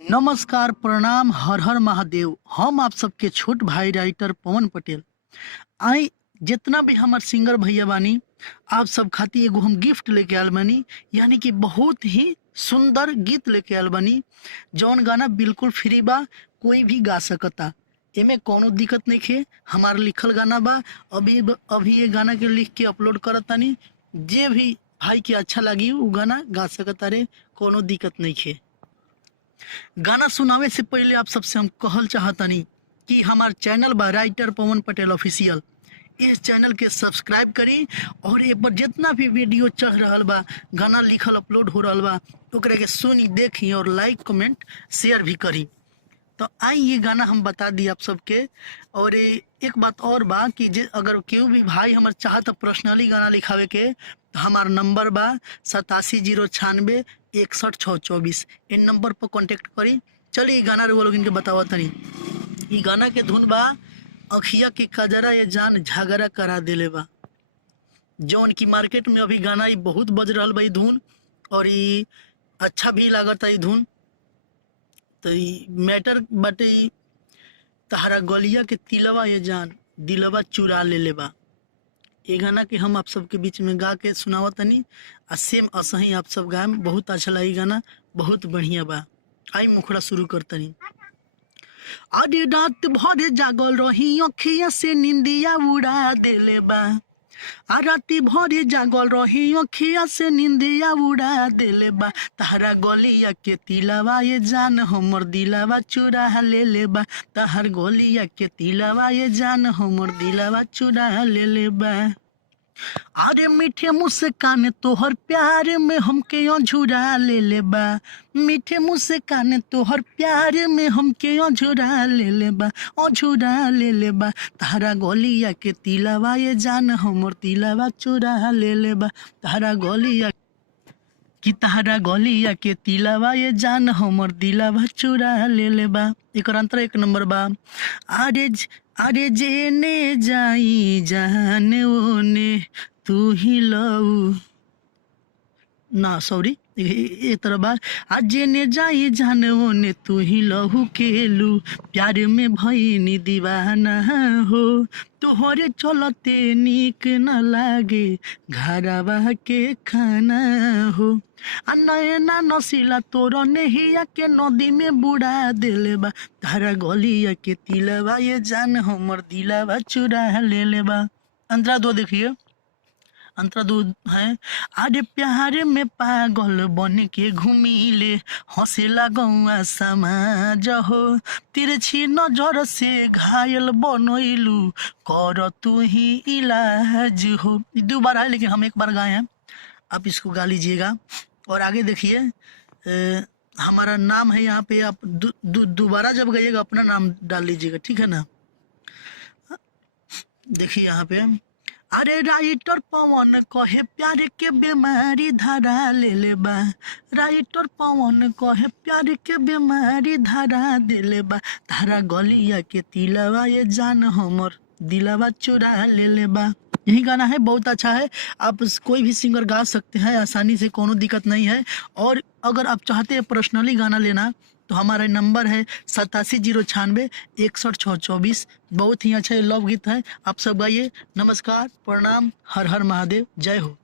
नमस्कार, प्रणाम, हर हर महादेव। हम आप सबके छोट भाई राइटर पवन पटेल। आई जितना भी हमार सिंगर भैया बानी, आप सब खातिर एगो हम गिफ्ट लेके आयल बानी, यानी कि बहुत ही सुंदर गीत लेके आयल बानी। जौन गाना बिल्कुल फ्री बा, कोई भी गा सकता। एमे कोनो दिक्कत नहीं है। हमार लिखल गाना बा। अभी ये गाना के लिख के अपलोड करत तानी। जे भी भाई के अच्छा लगी वो गाना गा सकता रे, कोनो दिक्कत नहीं है। गाना सुनावे से पहले आप सबसे हम कहल चाहतनी कि हमार चैनल बा राइटर पवन पटेल ऑफिशियल। इस चैनल के सब्सक्राइब करी और एक बार जितना भी वीडियो चढ़ रहा बा, गाना लिखल अपलोड हो रहा बा, ओकरा के सुनी, देखी और लाइक कमेंट शेयर भी करी। तो आई ये गाना हम बता दी आप सबके। और एक बात और बा कि अगर केहू भी भाई हमार चाहत पर्सनली गाना लिखावे के, तो हमार नंबर बा 8709616624। इन नंबर पर कांटेक्ट करी। चलिए गाना रे वो लोग इनके बतावा तनी। ई गाना के धुन बा अखिया के कजरा ये जान झगड़ा करा देले बा। जौन की मार्केट में अभी गाना ई बहुत बज रहा बा ई धुन, और ई अच्छा भी लागता ई धुन। तो मैटर बाटे तहरा गलिया के तिलवा ये जान दिलवा चुरा ले बा। ये गाना के हम आप सबके बीच में गा के सुनावा तनी, आ सेम असही आप सब गाए। बहुत अच्छा लगी गाना, बहुत बढ़िया बा। आई मुखड़ा शुरू करतनी। अरे रात भर जागल रही, अखिया से निंदिया उड़ा देले बा। आ राती भरे जागल रही, अखिया से निंदिया उड़ा देले बा। तहरा गलिया के तिलवा ये जान हमर दिलवा चुरा ले बा। तहर गलिया के तिलवा ये जान हमर दिलवा चुरा ले बा। अरे मीठे मुस्कान तोहर प्यार में हमके अझुरा ले बा। मीठे मुस्कान तोहर प्यार में हमके अझुरा ले बा, अझुरा ले बा। तहरा गलिया के तिलवा ये जान हमर दिलवा चुरा ले बा। तहरा गलिया कि तहरा गलिया के तिलवा ये जान हमर दिलवा चुरा ले बा। एक अंतर एक नंबर बा। अरे जेने जाई जान ओने तू ही लऊ ना, सॉरी एक तरह बा। आज जेने जाई जान ओने तू ही लहू केलू, प्यार में भईनी दीवाना हो। तोहरे चलते नीक न लागे घरवा के खाना हो। आ नैना नसीला तोर नेहिया के नदी में बुड़ा देले बा। तारा गलिया के तिलवा ये जान हमर दिलवा चुरा ले बा। अंतरा दो देखिए, अंतरा दो है। अरे प्यार में पागल बन के घूमिले, हंसेला गौआ समाज हो। तिरछी नजर से घायल बनैलू, कर तू ही इलाज हो। दोबारा है लेकिन हम एक बार गाए हैं, आप इसको गा लीजिएगा। और आगे देखिए, हमारा नाम है यहाँ पे। आप दोबारा जब गाइएगा अपना नाम डाल लीजिएगा, ठीक है ना। देखिए यहाँ पे, अरे राइटर पवन कहे प्यार के बीमारी धरा ले बा। राइटर पवन कहे प्यार के बीमारी धरा दिले बा। धारा गलिया के तिलवा ये जान हमर दिलवा चुरा ले बा। यही गाना है, बहुत अच्छा है। आप कोई भी सिंगर गा सकते हैं आसानी से, कोनो दिक्कत नहीं है। और अगर आप चाहते हैं पर्सनली गाना लेना, तो हमारा नंबर है 8709616624। बहुत ही अच्छा लव गीत है, आप सब गाइए। नमस्कार, प्रणाम, हर हर महादेव, जय हो।